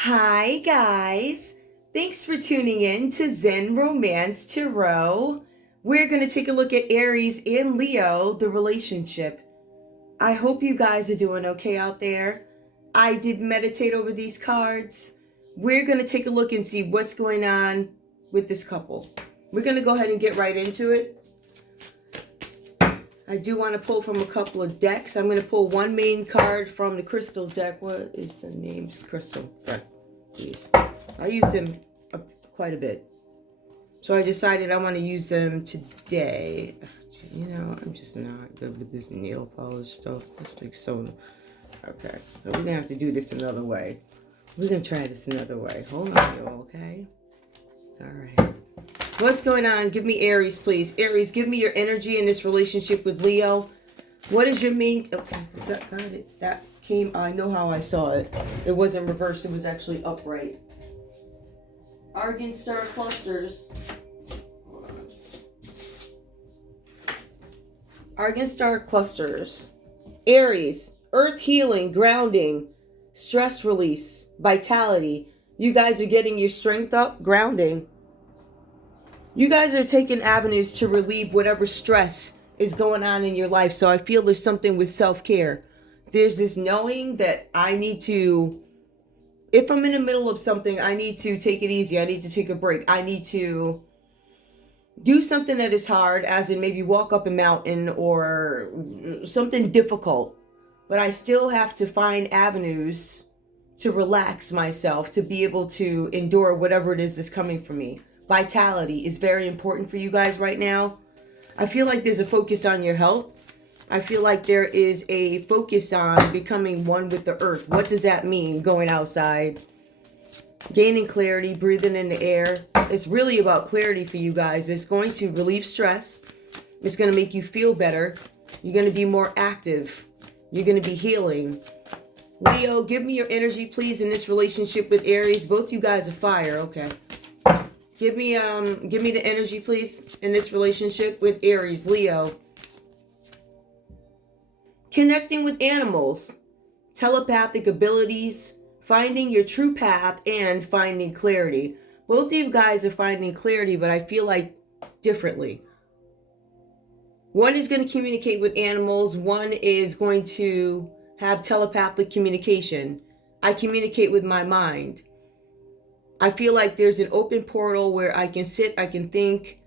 Hi, guys. Thanks for tuning in to Zen Romance Tarot. We're going to take a look at Aries and Leo, the relationship. I hope you guys are doing okay out there. I did meditate over these cards. We're going to take a look and see what's going on with this couple. We're going to go ahead and get right into it. I do want to pull from a couple of decks. I'm going to pull one main card from the crystal deck. What is the name? Crystal. These. I use them quite a bit. So I decided I want to use them today. You know, I'm just not good with this nail polish stuff. It's like so... Okay, so we're going to have to do this another way. We're going to try this another way. Hold on, y'all, okay? All right. What's going on? Give me Aries, please. Aries, give me your energy in this relationship with Leo. What is your main... Okay, got it. That came... I know how I saw it. It wasn't reversed. It was actually upright. Argand star clusters. Hold on. Argand star clusters. Aries, earth healing, grounding, stress release, vitality. You guys are getting your strength up, grounding. You guys are taking avenues to relieve whatever stress is going on in your life. So I feel there's something with self-care. There's this knowing that I need to, if I'm in the middle of something, I need to take it easy. I need to take a break. I need to do something that is hard, as in maybe walk up a mountain or something difficult. But I still have to find avenues to relax myself, to be able to endure whatever it is that's coming for me. Vitality is very important for you guys right now. I feel like there's a focus on your health. I feel like there is a focus on becoming one with the earth. What does that mean? Going outside, gaining clarity, breathing in the air. It's really about clarity for you guys. It's going to relieve stress. It's going to make you feel better. You're going to be more active. You're going to be healing. Leo, give me your energy, please, in this relationship with Aries. Both you guys are fire. Okay. Give me the energy, please, in this relationship with Aries, Leo. Connecting with animals, telepathic abilities, finding your true path, and finding clarity. Both of you guys are finding clarity, but I feel like differently. One is going to communicate with animals. One is going to have telepathic communication. I communicate with my mind. I feel like there's an open portal where I can sit, I can think,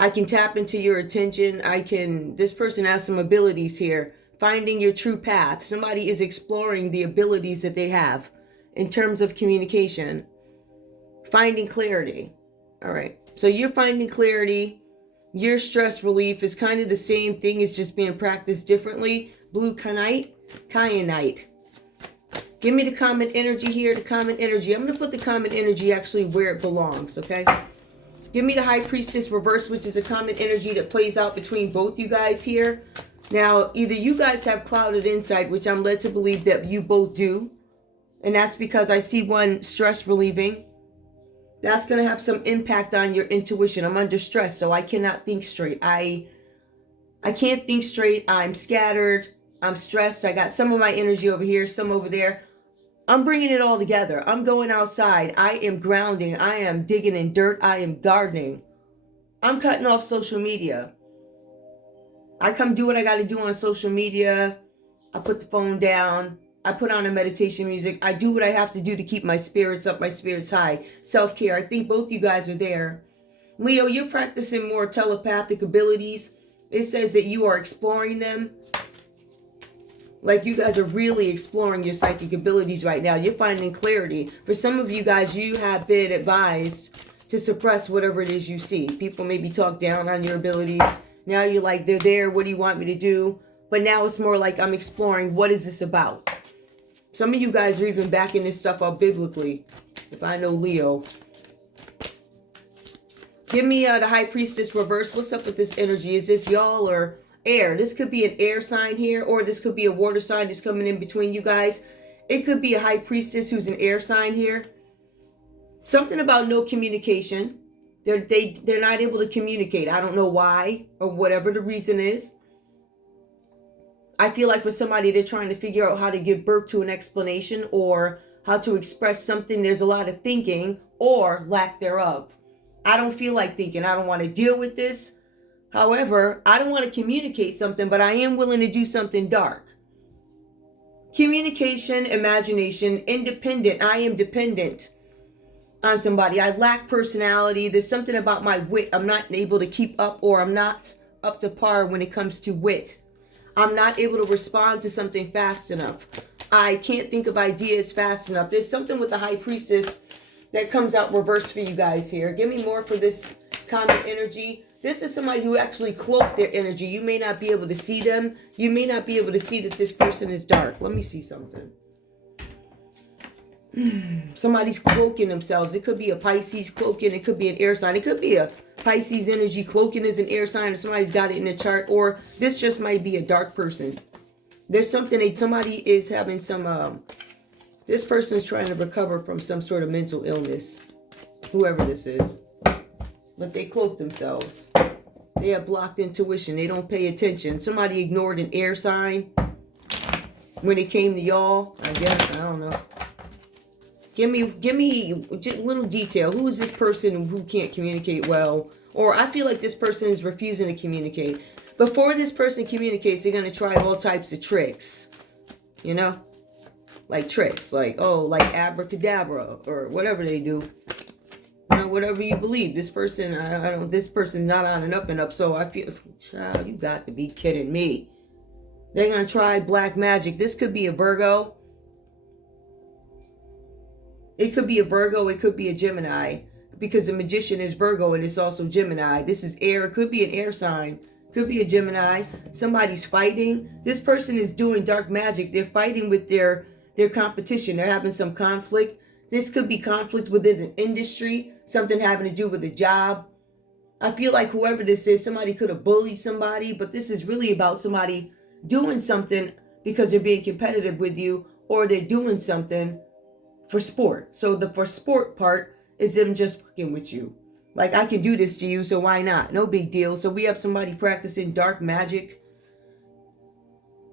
I can tap into your attention. This person has some abilities here. Finding your true path. Somebody is exploring the abilities that they have in terms of communication. Finding clarity. All right. So you're finding clarity. Your stress relief is kind of the same thing. It's just being practiced differently. Blue kyanite. Give me the common energy here, the common energy. I'm going to put the common energy actually where it belongs, okay? Give me the High Priestess reverse, which is a common energy that plays out between both you guys here. Now, either you guys have clouded insight, which I'm led to believe that you both do. And that's because I see one stress relieving. That's going to have some impact on your intuition. I'm under stress, so I cannot think straight. I can't think straight. I'm scattered. I'm stressed. I got some of my energy over here, some over there. I'm bringing it all together. I'm going outside. I am grounding. I am digging in dirt. I am gardening. I'm cutting off social media. I come do what I got to do on social media. I put the phone down. I put on a meditation music. I do what I have to do to keep my spirits up, my spirits high. Self-care. I think both you guys are there. Leo, you're practicing more telepathic abilities. It says that you are exploring them. Like you guys are really exploring your psychic abilities right now. You're finding clarity. For some of you guys, you have been advised to suppress whatever it is you see. People maybe talk down on your abilities. Now you're like, they're there. What do you want me to do? But now it's more like I'm exploring, what is this about? Some of you guys are even backing this stuff up biblically. If I know Leo. Give me the High Priestess reverse. What's up with this energy? Is this y'all or air? This could be an air sign here, or this could be a water sign that's coming in between you guys. It could be a High Priestess who's an air sign here. Something about no communication. They're not able to communicate. I don't know why or whatever the reason is. I feel like for somebody, they're trying to figure out how to give birth to an explanation or how to express something. There's a lot of thinking or lack thereof. I don't feel like thinking. I don't want to deal with this. However, I don't want to communicate something, but I am willing to do something dark. Communication, imagination, independent. I am dependent on somebody. I lack personality. There's something about my wit I'm not able to keep up, or I'm not up to par when it comes to wit. I'm not able to respond to something fast enough. I can't think of ideas fast enough. There's something with the High Priestess that comes out reversed for you guys here. Give me more for this common energy. This is somebody who actually cloaked their energy. You may not be able to see them. You may not be able to see that this person is dark. Let me see something. Somebody's cloaking themselves. It could be a Pisces cloaking. It could be an air sign. It could be a Pisces energy cloaking as an air sign, and somebody's got it in the chart. Or this just might be a dark person. There's something, somebody is having some, this person is trying to recover from some sort of mental illness. Whoever this is. But they cloak themselves. They have blocked intuition. They don't pay attention. Somebody ignored an air sign when it came to y'all. I guess. I don't know. Give me just a little detail. Who is this person who can't communicate well? Or I feel like this person is refusing to communicate. Before this person communicates, they're going to try all types of tricks. You know? Like tricks. Like, oh, like abracadabra. Or whatever they do. You know, whatever you believe. This person, I don't, this person's not on and up. So I feel, child, you got to be kidding me. They're going to try black magic. This could be a Virgo. It could be a Virgo. It could be a Gemini. Because the magician is Virgo and it's also Gemini. This is air. It could be an air sign. Could be a Gemini. Somebody's fighting. This person is doing dark magic. They're fighting with their competition. They're having some conflict. This could be conflict within an industry. Something having to do with a job. I feel like whoever this is, somebody could have bullied somebody. But this is really about somebody doing something because they're being competitive with you. Or they're doing something for sport. So the for sport part is them just fucking with you. Like, I can do this to you, so why not? No big deal. So we have somebody practicing dark magic.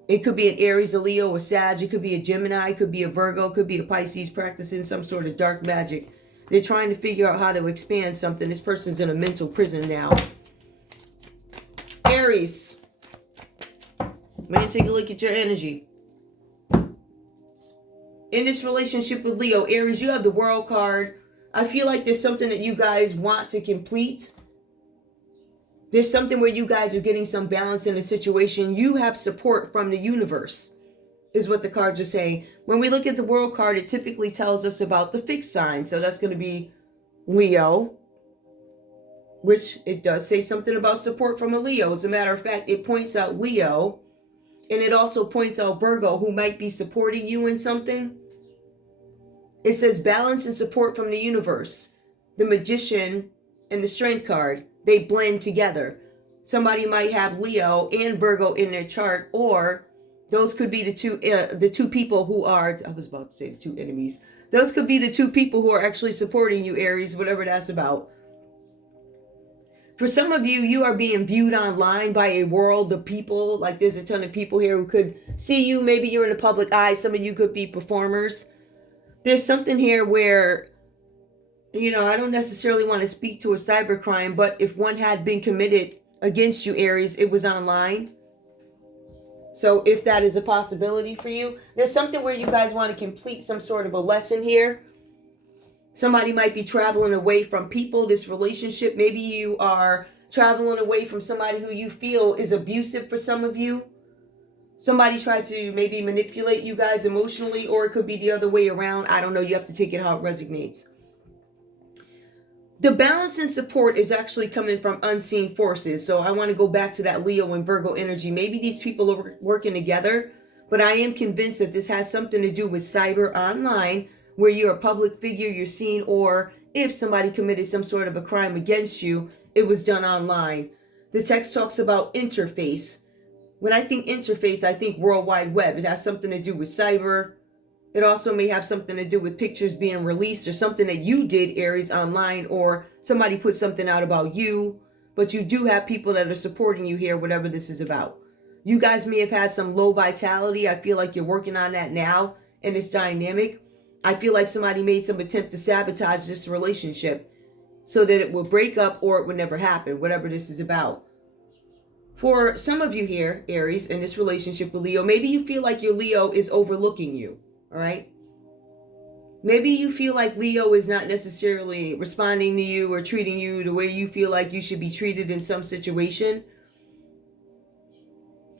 It could be an Aries, a Leo, a Sag. It could be a Gemini. It could be a Virgo. It could be a Pisces practicing some sort of dark magic. They're trying to figure out how to expand something. This person's in a mental prison now. Aries. Man, take a look at your energy. In this relationship with Leo, Aries, you have the World card. I feel like there's something that you guys want to complete. There's something where you guys are getting some balance in a situation. You have support from the universe, is what the cards are saying. When we look at the World card, it typically tells us about the fixed sign. So that's going to be Leo, which it does say something about support from a Leo. As a matter of fact, it points out Leo, and it also points out Virgo, who might be supporting you in something. It says balance and support from the universe. The Magician and the Strength card, they blend together. Somebody might have Leo and Virgo in their chart, or those could be the two people who are, I was about to say the two enemies. Those could be the two people who are actually supporting you, Aries, whatever that's about. For some of you, you are being viewed online by a world of people. Like, there's a ton of people here who could see you. Maybe you're in the public eye. Some of you could be performers. There's something here where, you know, I don't necessarily want to speak to a cybercrime, but if one had been committed against you, Aries, it was online. So if that is a possibility for you, there's something where you guys want to complete some sort of a lesson here. Somebody might be traveling away from people, this relationship. Maybe you are traveling away from somebody who you feel is abusive for some of you. Somebody tried to maybe manipulate you guys emotionally, or it could be the other way around. I don't know. You have to take it how it resonates. The balance and support is actually coming from unseen forces. So I want to go back to that Leo and Virgo energy. Maybe these people are working together, but I am convinced that this has something to do with cyber online, where you're a public figure, you're seen, or if somebody committed some sort of a crime against you, it was done online. The text talks about interface. When I think interface, I think World Wide Web. It has something to do with cyber. It also may have something to do with pictures being released, or something that you did, Aries, online, or somebody put something out about you. But you do have people that are supporting you here, whatever this is about. You guys may have had some low vitality. I feel like you're working on that now, and it's dynamic. I feel like somebody made some attempt to sabotage this relationship so that it will break up or it would never happen, whatever this is about. For some of you here, Aries, in this relationship with Leo, maybe you feel like your Leo is overlooking you, all right? Maybe you feel like Leo is not necessarily responding to you or treating you the way you feel like you should be treated in some situation.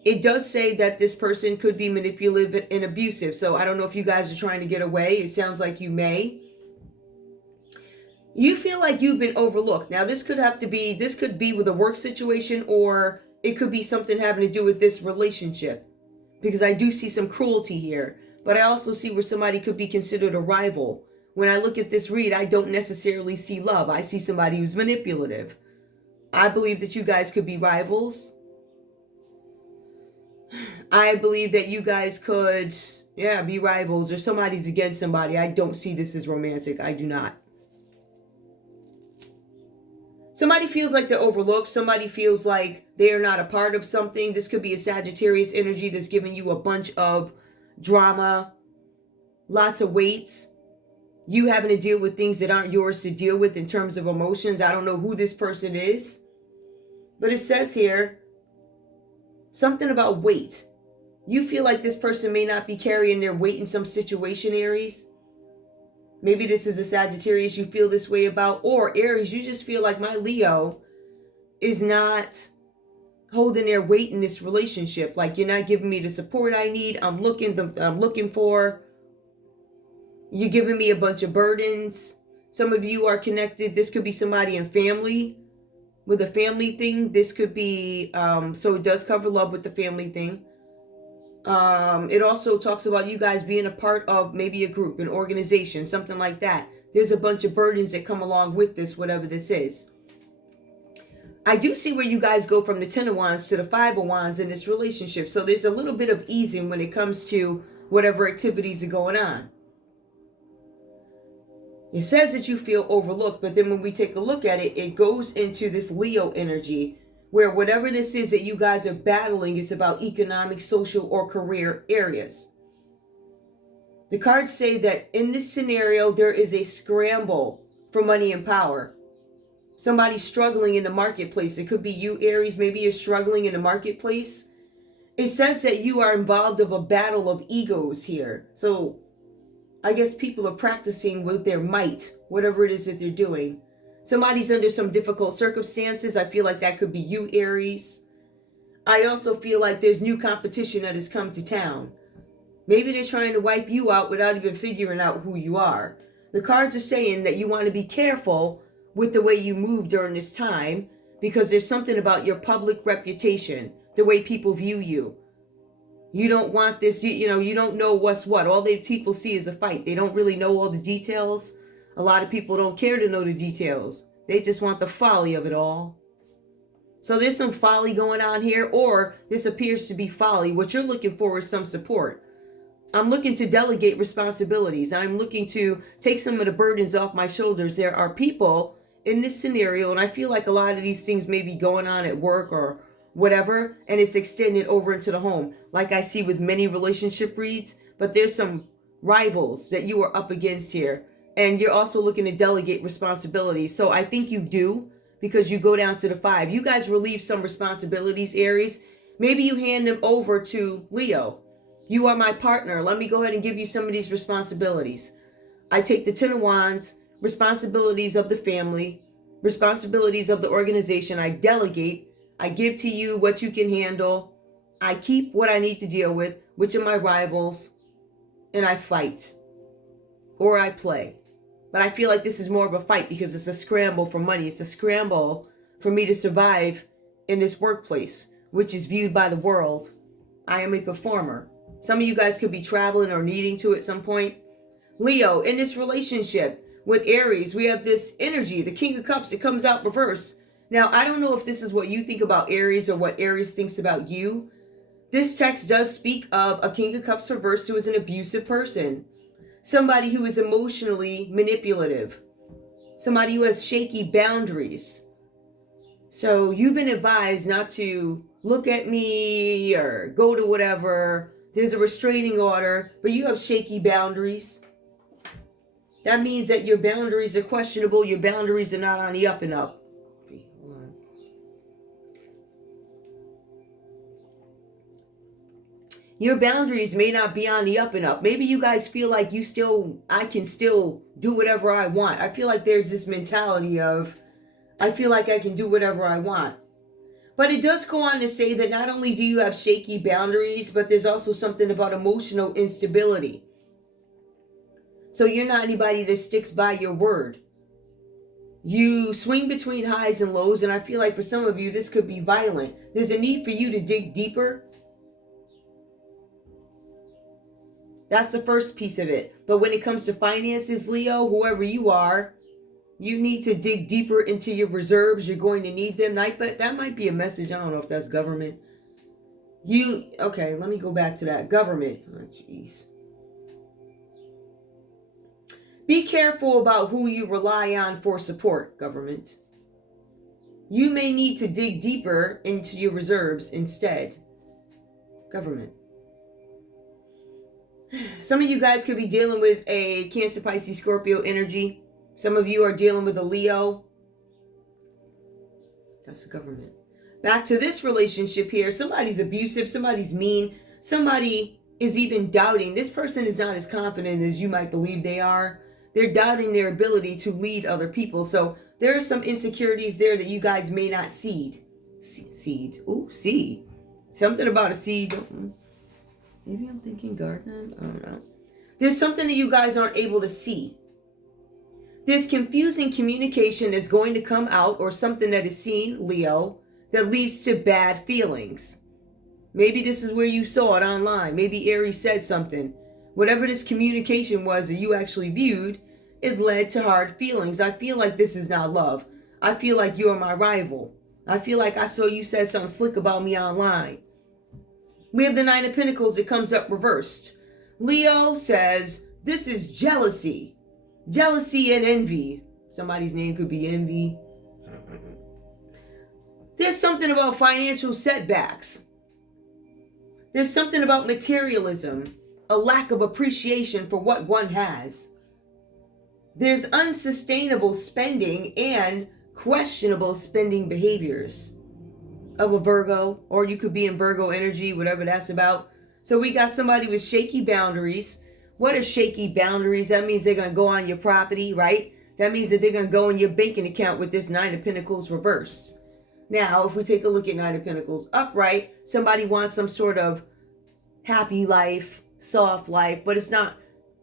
It does say that this person could be manipulative and abusive. So I don't know if you guys are trying to get away. It sounds like you may. You feel like you've been overlooked. Now this could be with a work situation, or it could be something having to do with this relationship. Because I do see some cruelty here. But I also see where somebody could be considered a rival. When I look at this read, I don't necessarily see love. I see somebody who's manipulative. I believe that you guys could be rivals. I believe that you guys could, be rivals, or somebody's against somebody. I don't see this as romantic. I do not. Somebody feels like they're overlooked. Somebody feels like they are not a part of something. This could be a Sagittarius energy that's giving you a bunch of drama, lots of weights. You having to deal with things that aren't yours to deal with in terms of emotions. I don't know who this person is. But it says here, something about weight. You feel like this person may not be carrying their weight in some situation, Aries. Maybe this is a Sagittarius you feel this way about. Or Aries, you just feel like my Leo is not holding their weight in this relationship. Like, you're not giving me the support I need. I'm looking for. You're giving me a bunch of burdens. Some of you are connected. This could be somebody in family. With a family thing, this could be, so it does cover love with the family thing. It also talks about you guys being a part of maybe a group, an organization, something like that. There's a bunch of burdens that come along with this, whatever this is. I do see where you guys go from the 10 of Wands to the 5 of Wands in this relationship. So there's a little bit of easing when it comes to whatever activities are going on. It says that you feel overlooked, but then when we take a look at it, it goes into this Leo energy where whatever this is that you guys are battling is about economic, social, or career areas. The cards say that in this scenario, there is a scramble for money and power. Somebody's struggling in the marketplace. It could be you, Aries. Maybe you're struggling in the marketplace. It says that you are involved of a battle of egos here. So I guess people are practicing with their might, whatever it is that they're doing. Somebody's under some difficult circumstances. I feel like that could be you, Aries. I also feel like there's new competition that has come to town. Maybe they're trying to wipe you out without even figuring out who you are. The cards are saying that you want to be careful with the way you move during this time, because there's something about your public reputation, the way people view you. You don't want this, you don't know what's what. All the people see is a fight. They don't really know all the details. A lot of people don't care to know the details. They just want the folly of it all. So there's some folly going on here, or this appears to be folly. What you're looking for is some support. I'm looking to delegate responsibilities. I'm looking to take some of the burdens off my shoulders. There are people in this scenario, and I feel like a lot of these things may be going on at work or whatever, and it's extended over into the home, like I see with many relationship reads. But there's some rivals that you are up against here, and you're also looking to delegate responsibilities. So I think you do, because you go down to the 5. You guys relieve some responsibilities, Aries. Maybe you hand them over to Leo. You are my partner. Let me go ahead and give you some of these responsibilities. I take the 10 of Wands, responsibilities of the family, responsibilities of the organization. I delegate. I give to you what you can handle. I keep what I need to deal with, which are my rivals, and I fight. Or I play. But I feel like this is more of a fight because it's a scramble for money. It's a scramble for me to survive in this workplace, which is viewed by the world. I am a performer. Some of you guys could be traveling or needing to at some point. Leo, in this relationship with Aries, we have this energy, the King of Cups. It comes out reverse. Now, I don't know if this is what you think about Aries or what Aries thinks about you. This text does speak of a King of Cups reverse who is an abusive person. Somebody who is emotionally manipulative. Somebody who has shaky boundaries. So you've been advised not to look at me or go to whatever. There's a restraining order, but you have shaky boundaries. That means that your boundaries are questionable. Your boundaries are not on the up and up. Your boundaries may not be on the up and up. Maybe you guys feel like I can still do whatever I want. I feel like there's this mentality of, I feel like I can do whatever I want. But it does go on to say that not only do you have shaky boundaries, but there's also something about emotional instability. So you're not anybody that sticks by your word. You swing between highs and lows, and I feel like for some of you, this could be violent. There's a need for you to dig deeper. That's the first piece of it. But when it comes to finances, Leo, whoever you are, you need to dig deeper into your reserves. You're going to need them. But that might be a message. I don't know if that's government. Okay, let me go back to that. Government. Oh, jeez. Be careful about who you rely on for support, government. You may need to dig deeper into your reserves instead. Government. Some of you guys could be dealing with a Cancer, Pisces, Scorpio energy. Some of you are dealing with a Leo. That's the government. Back to this relationship here. Somebody's abusive. Somebody's mean. Somebody is even doubting. This person is not as confident as you might believe they are. They're doubting their ability to lead other people. So there are some insecurities there that you guys may not seed. Seed. Ooh, seed. Something about a seed. Maybe I'm thinking garden. I don't know. There's something that you guys aren't able to see. There's confusing communication that's going to come out, or something that is seen, Leo, that leads to bad feelings. Maybe this is where you saw it online. Maybe Aries said something. Whatever this communication was that you actually viewed, it led to hard feelings. I feel like this is not love. I feel like you're my rival. I feel like I saw you said something slick about me online. We have the Nine of Pentacles that comes up reversed. Leo says this is jealousy. Jealousy and envy. Somebody's name could be Envy. There's something about financial setbacks. There's something about materialism. A lack of appreciation for what one has. There's unsustainable spending and questionable spending behaviors of a Virgo, or you could be in Virgo energy, whatever that's about. So we got somebody with shaky boundaries. What are shaky boundaries? That means they're going to go on your property, right? That means that they're going to go in your banking account with this Nine of Pentacles reversed. Now, if we take a look at Nine of Pentacles upright, somebody wants some sort of happy life, soft life, but it's not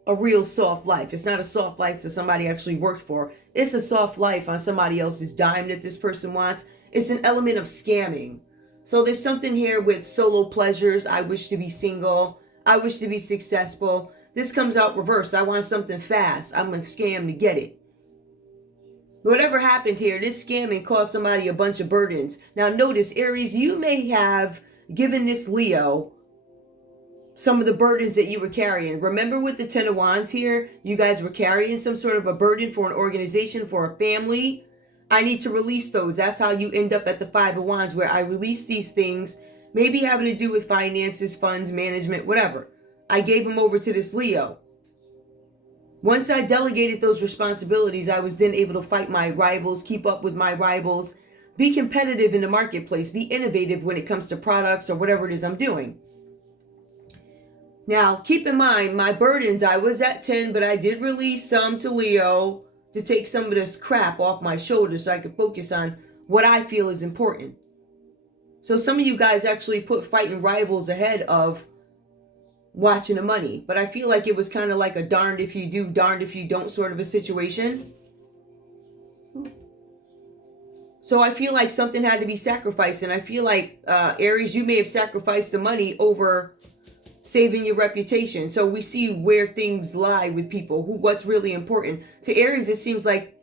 a real soft life. It's not a soft life that somebody actually worked for. It's a soft life on somebody else's dime that this person wants. It's an element of scamming. So there's something here with solo pleasures. I wish to be single. I wish to be successful. This comes out reverse. I want something fast. I'm going to scam to get it. Whatever happened here, this scamming caused somebody a bunch of burdens. Now notice, Aries, you may have given this Leo some of the burdens that you were carrying. Remember with the Ten of Wands here, you guys were carrying some sort of a burden for an organization, for a family. I need to release those. That's how you end up at the Five of Wands, where I release these things, maybe having to do with finances, funds, management, whatever. I gave them over to this Leo. Once I delegated those responsibilities, I was then able to fight my rivals, keep up with my rivals, be competitive in the marketplace, be innovative when it comes to products or whatever it is I'm doing. Now, keep in mind, my burdens, I was at 10, but I did release some to Leo to take some of this crap off my shoulders so I could focus on what I feel is important. So some of you guys actually put fighting rivals ahead of watching the money. But I feel like it was kind of like a darned if you do, darned if you don't sort of a situation. So I feel like something had to be sacrificed. And I feel like, Aries, you may have sacrificed the money over saving your reputation. So we see where things lie with people, what's really important. To Aries, it seems like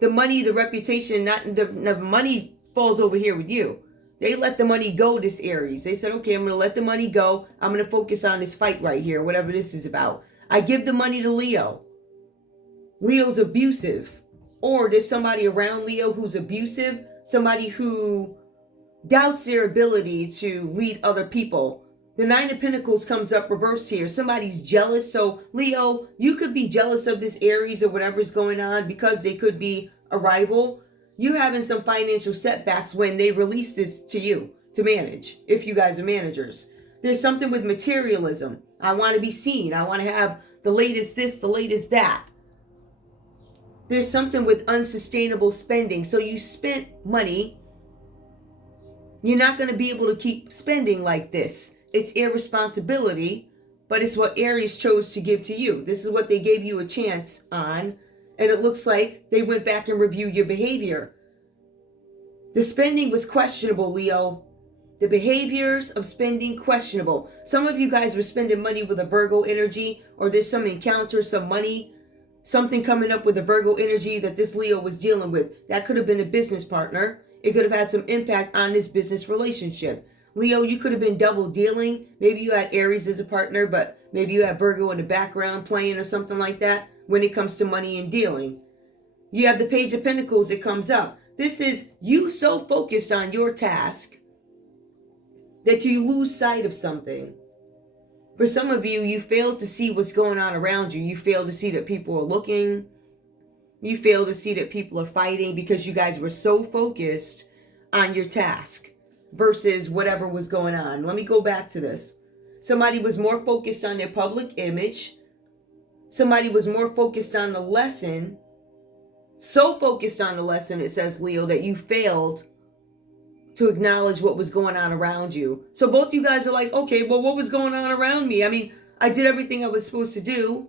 the money, the reputation, not the money falls over here with you. They let the money go, this Aries. They said, okay, I'm going to let the money go. I'm going to focus on this fight right here, whatever this is about. I give the money to Leo. Leo's abusive. Or there's somebody around Leo who's abusive. Somebody who doubts their ability to lead other people. The Nine of Pentacles comes up reversed here. Somebody's jealous. So, Leo, you could be jealous of this Aries or whatever's going on because they could be a rival. You're having some financial setbacks when they release this to you to manage, if you guys are managers. There's something with materialism. I want to be seen. I want to have the latest this, the latest that. There's something with unsustainable spending. So you spent money. You're not going to be able to keep spending like this. It's irresponsibility, but it's what Aries chose to give to you. This is what they gave you a chance on. And it looks like they went back and reviewed your behavior. The spending was questionable, Leo. The behaviors of spending, questionable. Some of you guys were spending money with a Virgo energy, or there's some encounter, some money, something coming up with a Virgo energy that this Leo was dealing with. That could have been a business partner. It could have had some impact on this business relationship. Leo, you could have been double dealing. Maybe you had Aries as a partner, but maybe you had Virgo in the background playing or something like that when it comes to money and dealing. You have the Page of Pentacles, it comes up. This is you so focused on your task that you lose sight of something. For some of you, you fail to see what's going on around you. You fail to see that people are looking. You fail to see that people are fighting because you guys were so focused on your task versus whatever was going on. Let me go back to this. Somebody was more focused on their public image. Somebody was more focused on the lesson. So focused on the lesson, it says, Leo, that you failed to acknowledge what was going on around you. So both you guys are like, okay, well, what was going on around me? I mean, I did everything I was supposed to do.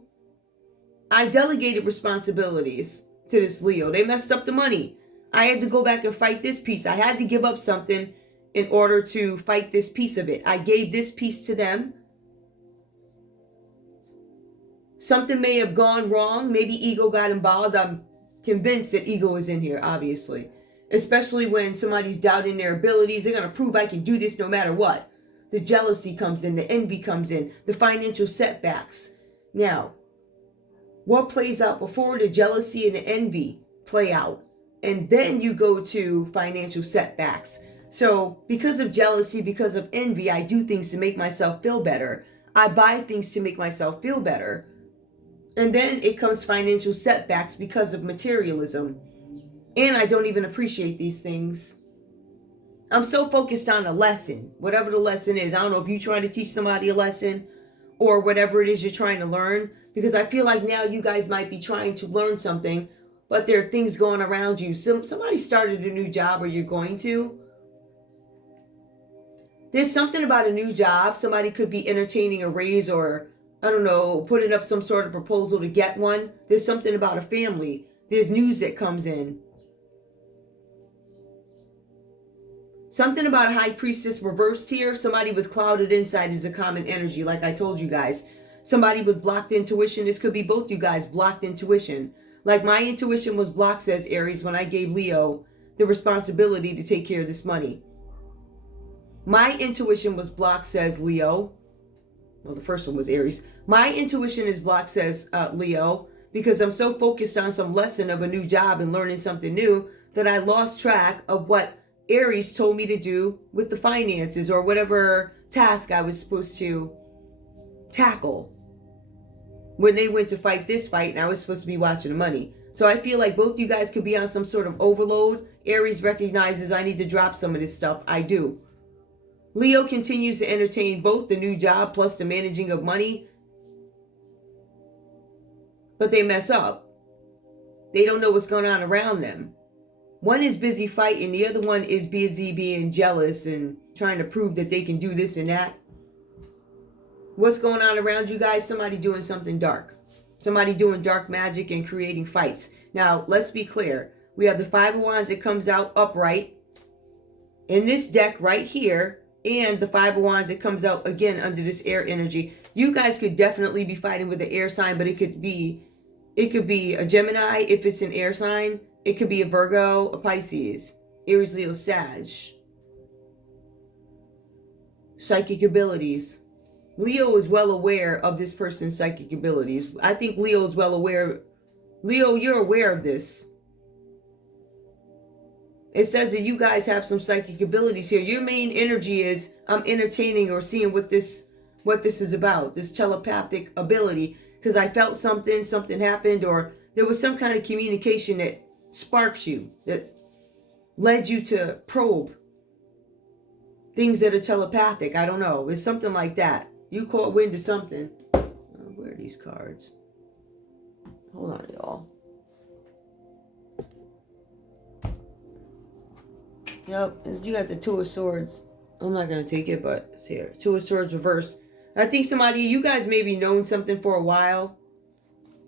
I delegated responsibilities to this Leo. They messed up the money. I had to go back and fight this piece. I had to give up something in order to fight this piece of it. I gave this piece to them. Something may have gone wrong. Maybe ego got involved. I'm convinced that ego is in here, obviously. Especially when somebody's doubting their abilities. They're going to prove I can do this no matter what. The jealousy comes in. The envy comes in. The financial setbacks. Now, what plays out before the jealousy and the envy play out? And then you go to financial setbacks. So because of jealousy, because of envy, I do things to make myself feel better. I buy things to make myself feel better. And then it comes financial setbacks because of materialism. And I don't even appreciate these things. I'm so focused on a lesson, whatever the lesson is. I don't know if you're trying to teach somebody a lesson or whatever it is you're trying to learn. Because I feel like now you guys might be trying to learn something, but there are things going around you. Somebody started a new job or you're going to. There's something about a new job. Somebody could be entertaining a raise or, I don't know, putting up some sort of proposal to get one. There's something about a family. There's news that comes in. Something about a high priestess reversed here. Somebody with clouded insight is a common energy, like I told you guys. Somebody with blocked intuition. This could be both you guys, blocked intuition. Like my intuition was blocked, says Aries, when I gave Leo the responsibility to take care of this money. My intuition was blocked, says Leo. Well, the first one was Aries. My intuition is blocked, says Leo, because I'm so focused on some lesson of a new job and learning something new that I lost track of what Aries told me to do with the finances or whatever task I was supposed to tackle when they went to fight this fight and I was supposed to be watching the money. So I feel like both you guys could be on some sort of overload. Aries recognizes I need to drop some of this stuff. I do. Leo continues to entertain both the new job plus the managing of money. But they mess up. They don't know what's going on around them. One is busy fighting. The other one is busy being jealous and trying to prove that they can do this and that. What's going on around you guys? Somebody doing something dark. Somebody doing dark magic and creating fights. Now, let's be clear. We have the Five of Wands that comes out upright in this deck right here. And the Five of Wands that comes out again under this air energy. You guys could definitely be fighting with the air sign, but it could be a Gemini if it's an air sign. It could be a Virgo, a Pisces, Aries, Leo, Sag. Psychic abilities. Leo is well aware of this person's psychic abilities. I think Leo is well aware. Leo, you're aware of this. It says that you guys have some psychic abilities here. Your main energy is I'm entertaining or seeing what this is about, this telepathic ability. Because I felt something happened, or there was some kind of communication that sparks you, that led you to probe things that are telepathic. I don't know. It's something like that. You caught wind of something. Where are these cards? Hold on, y'all. Yep, you got the Two of Swords. I'm not going to take it, but it's here. Two of Swords reverse. I think you guys maybe known something for a while,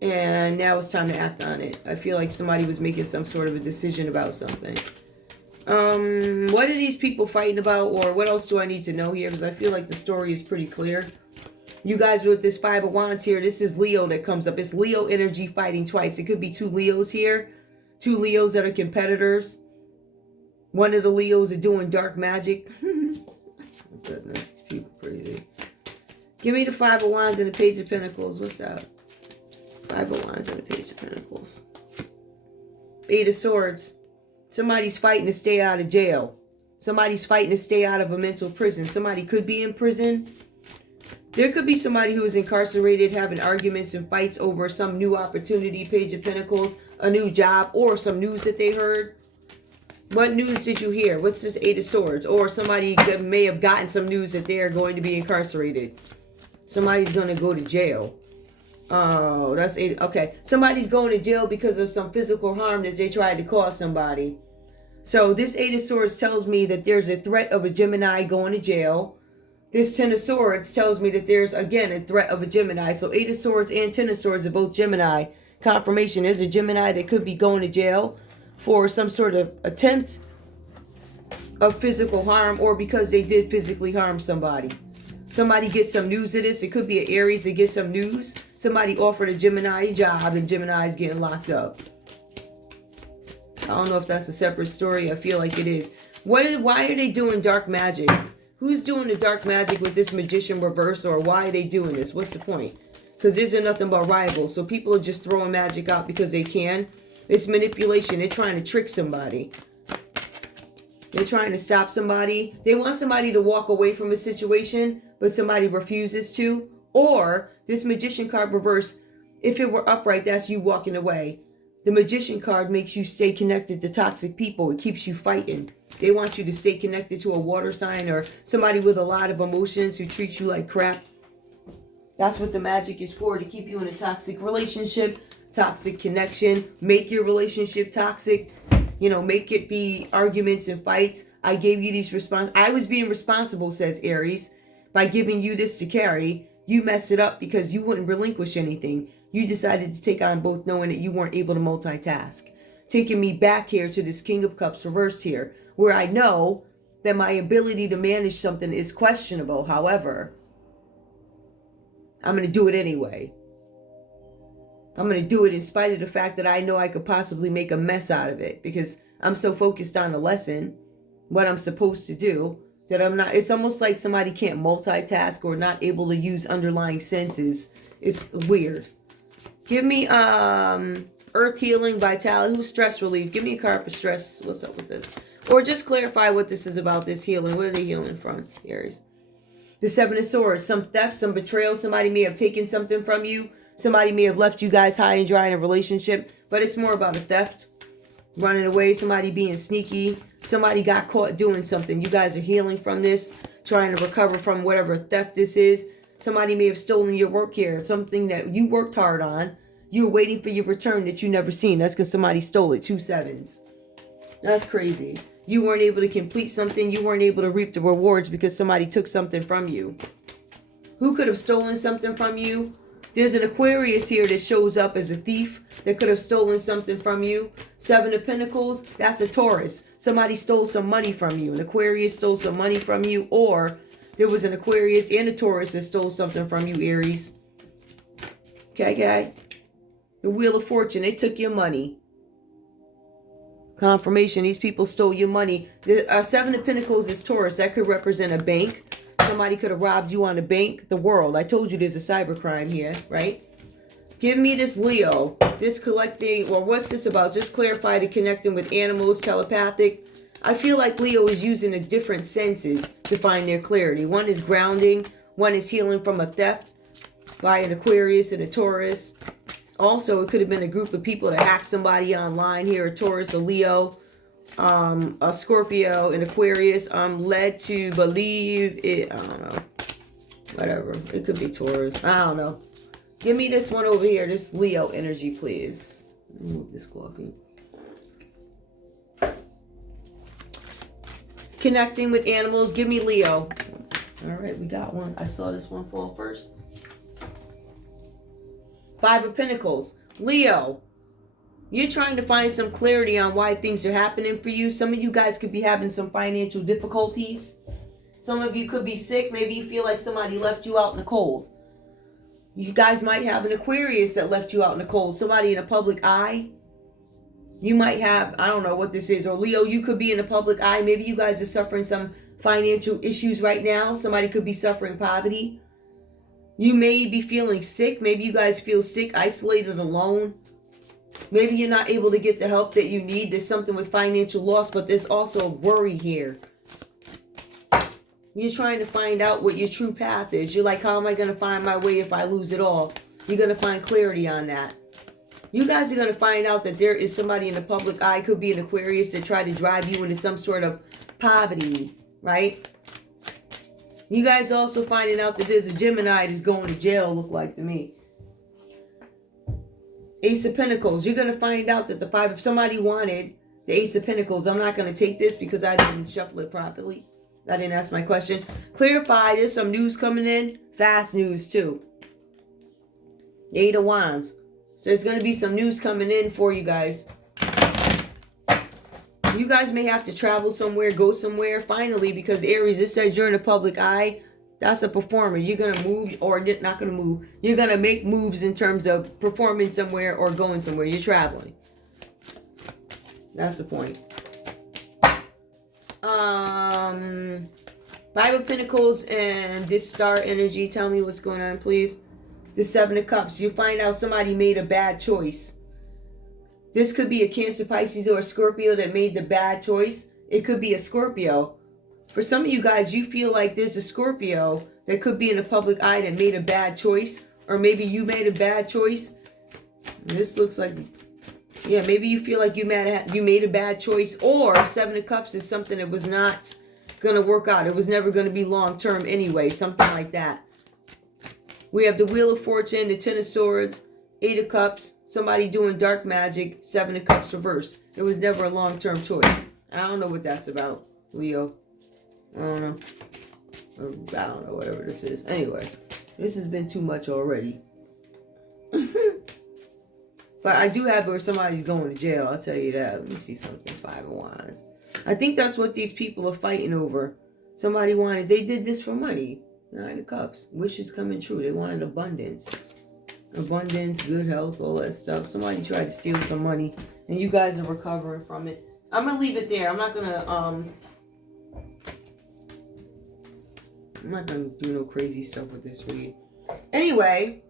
and now it's time to act on it. I feel like somebody was making some sort of a decision about something. What are these people fighting about, or what else do I need to know here? Because I feel like the story is pretty clear. You guys with this Five of Wands here, this is Leo that comes up. It's Leo energy fighting twice. It could be two Leos here. Two Leos that are competitors. One of the Leos are doing dark magic. Oh, goodness, people crazy. Give me the Five of Wands and the Page of Pentacles. What's that? Five of Wands and the Page of Pentacles. Eight of Swords. Somebody's fighting to stay out of jail. Somebody's fighting to stay out of a mental prison. Somebody could be in prison. There could be somebody who is incarcerated having arguments and fights over some new opportunity, Page of Pentacles, a new job, or some news that they heard. What news did you hear? What's this Eight of Swords? Or somebody that may have gotten some news that they are going to be incarcerated. Somebody's going to go to jail. Oh, that's eight. Okay. Somebody's going to jail because of some physical harm that they tried to cause somebody. So this Eight of Swords tells me that there's a threat of a Gemini going to jail. This Ten of Swords tells me that there's, again, a threat of a Gemini. So Eight of Swords and Ten of Swords are both Gemini. Confirmation. There's a Gemini that could be going to jail for some sort of attempt of physical harm, or because they did physically harm somebody. Somebody gets some news of this. It could be an Aries that gets some news. Somebody offered a Gemini a job and Gemini is getting locked up. I don't know if that's a separate story. I feel like it is. Why are they doing dark magic? Who's doing the dark magic with this Magician reverse, or why are they doing this? What's the point? Because these are nothing but rivals. So people are just throwing magic out because they can. It's manipulation. They're trying to trick somebody. They're trying to stop somebody. They want somebody to walk away from a situation, but somebody refuses to. Or this Magician card reverse, if it were upright, that's you walking away. The Magician card makes you stay connected to toxic people. It keeps you fighting. They want you to stay connected to a water sign or somebody with a lot of emotions who treats you like crap. That's what the magic is for, to keep you in a toxic relationship, toxic connection, make your relationship toxic, make it be arguments and fights. I gave you these I was being responsible, says Aries, by giving you this to carry. You messed it up because you wouldn't relinquish anything. You decided to take on both knowing that you weren't able to multitask. Taking me back here to this King of Cups reversed here, where I know that my ability to manage something is questionable. However, I'm going to do it anyway. I'm going to do it in spite of the fact that I know I could possibly make a mess out of it, because I'm so focused on the lesson, what I'm supposed to do, that I'm not. It's almost like somebody can't multitask or not able to use underlying senses. It's weird. Give me Earth Healing, Vitality. Who's stress relief? Give me a card for stress. What's up with this? Or just clarify what this is about, this healing. What are they healing from, Aries? The Seven of Swords. Some theft, some betrayal. Somebody may have taken something from you. Somebody may have left you guys high and dry in a relationship. But it's more about a theft. Running away. Somebody being sneaky. Somebody got caught doing something. You guys are healing from this. Trying to recover from whatever theft this is. Somebody may have stolen your work here. Something that you worked hard on. You were waiting for your return that you never seen. That's because somebody stole it. 2 sevens. That's crazy. You weren't able to complete something. You weren't able to reap the rewards because somebody took something from you. Who could have stolen something from you? There's an Aquarius here that shows up as a thief that could have stolen something from you. 7 of Pentacles, that's a Taurus. Somebody stole some money from you. An Aquarius stole some money from you, or there was an Aquarius and a Taurus that stole something from you, Aries. Okay? The Wheel of Fortune, they took your money. Confirmation, these people stole your money. The 7 of Pentacles is Taurus. That could represent a bank. Somebody could have robbed you on a bank. The world. I told you there's a cybercrime here, right? Give me this Leo. This collecting, or what's this about? Just clarify the connecting with animals, telepathic. I feel like Leo is using the different senses to find their clarity. One is grounding. One is healing from a theft by an Aquarius and a Taurus. Also, it could have been a group of people that hacked somebody online here, a Taurus, a Leo, a Scorpio, an Aquarius. I'm led to believe it. I don't know. Whatever. It could be Taurus. I don't know. Give me this one over here. This Leo energy, please. Move this coffee. Connecting with animals. Give me Leo. All right, we got one. I saw this one fall first. Five of Pentacles. Leo. You're trying to find some clarity on why things are happening for you. Some of you guys could be having some financial difficulties. Some of you could be sick. Maybe you feel like somebody left you out in the cold. You guys might have an Aquarius that left you out in the cold. Somebody in a public eye. You might have, I don't know what this is. Or Leo, you could be in a public eye. Maybe you guys are suffering some financial issues right now. Somebody could be suffering poverty. You may be feeling sick. Maybe you guys feel sick, isolated, alone. Maybe you're not able to get the help that you need. There's something with financial loss, but there's also worry here. You're trying to find out what your true path is. You're like, how am I going to find my way if I lose it all? You're going to find clarity on that. You guys are going to find out that there is somebody in the public eye, could be an Aquarius, that tried to drive you into some sort of poverty, right? You guys also finding out that there's a Gemini that's going to jail, look like to me. Ace of Pentacles. You're going to find out that the five, if somebody wanted the Ace of Pentacles, I'm not going to take this because I didn't shuffle it properly. I didn't ask my question. Clarify, there's some news coming in. Fast news too. Eight of Wands. So there's going to be some news coming in for you guys. You guys may have to travel somewhere, go somewhere. Finally, because Aries, it says you're in the public eye. That's a performer. You're going to move, or not going to move. You're going to make moves in terms of performing somewhere or going somewhere. You're traveling. That's the point. Five of Pentacles and this star energy. Tell me what's going on, please. The Seven of Cups. You find out somebody made a bad choice. This could be a Cancer, Pisces, or a Scorpio that made the bad choice. It could be a Scorpio. For some of you guys, you feel like there's a Scorpio that could be in the public eye that made a bad choice. Or maybe you made a bad choice. This looks like, yeah, maybe you feel like you made a bad choice. Or Seven of Cups is something that was not going to work out. It was never going to be long term anyway. Something like that. We have the Wheel of Fortune, the Ten of Swords, Eight of Cups, somebody doing dark magic, Seven of Cups reverse. It was never a long term choice. I don't know what that's about, Leo. I don't know. I don't know, whatever this is. Anyway, this has been too much already. But I do have where somebody's going to jail, I'll tell you that. Let me see something. Five of Wands. I think that's what these people are fighting over. Somebody wanted, they did this for money. Nine of Cups. Wishes coming true. They wanted abundance. Abundance, good health, all that stuff. Somebody tried to steal some money, and you guys are recovering from it. I'm going to leave it there. I'm not going to do no crazy stuff with this read. Anyway,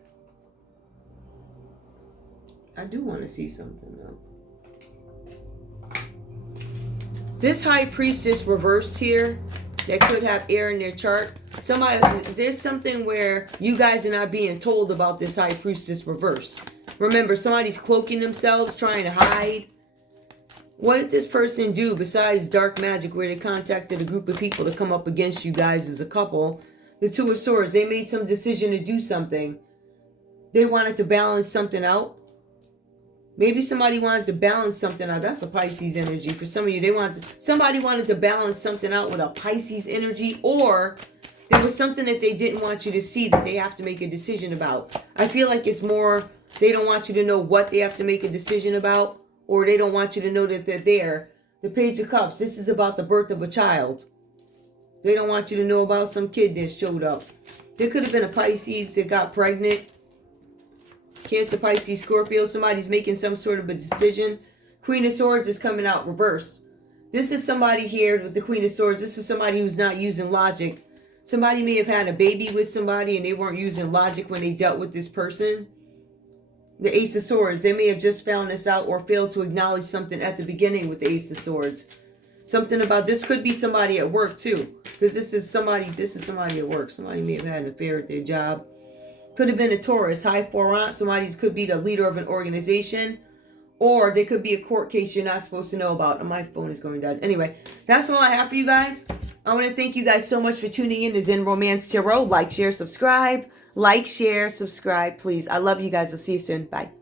I do want to see something, though. This High Priestess reversed here that could have air in their chart. There's something where you guys are not being told about this High Priestess reverse. Remember, somebody's cloaking themselves, trying to hide. What did this person do besides dark magic, where they contacted a group of people to come up against you guys as a couple? The Two of Swords, they made some decision to do something. They wanted to balance something out. Maybe somebody wanted to balance something out. That's a Pisces energy. For some of you, somebody wanted to balance something out with a Pisces energy, or there was something that they didn't want you to see that they have to make a decision about. I feel like it's more, they don't want you to know what they have to make a decision about, or they don't want you to know that they're there. The Page of Cups, this is about the birth of a child. They don't want you to know about some kid that showed up. There could have been a Pisces that got pregnant. Cancer, Pisces, Scorpio, somebody's making some sort of a decision. Queen of Swords is coming out reverse. This is somebody here with the Queen of Swords. This is somebody who's not using logic. Somebody may have had a baby with somebody and they weren't using logic when they dealt with this person. The Ace of Swords. They may have just found this out or failed to acknowledge something at the beginning with the Ace of Swords. Something about this could be somebody at work too. Because this is somebody at work. Somebody may have had an affair at their job. Could have been a Taurus. High four aunt. Somebody could be the leader of an organization. Or there could be a court case you're not supposed to know about. Oh, my phone is going dead. Anyway, that's all I have for you guys. I want to thank you guys so much for tuning in to Zen Romance Tarot. Like, share, subscribe. Like, share, subscribe, please. I love you guys. I'll see you soon. Bye.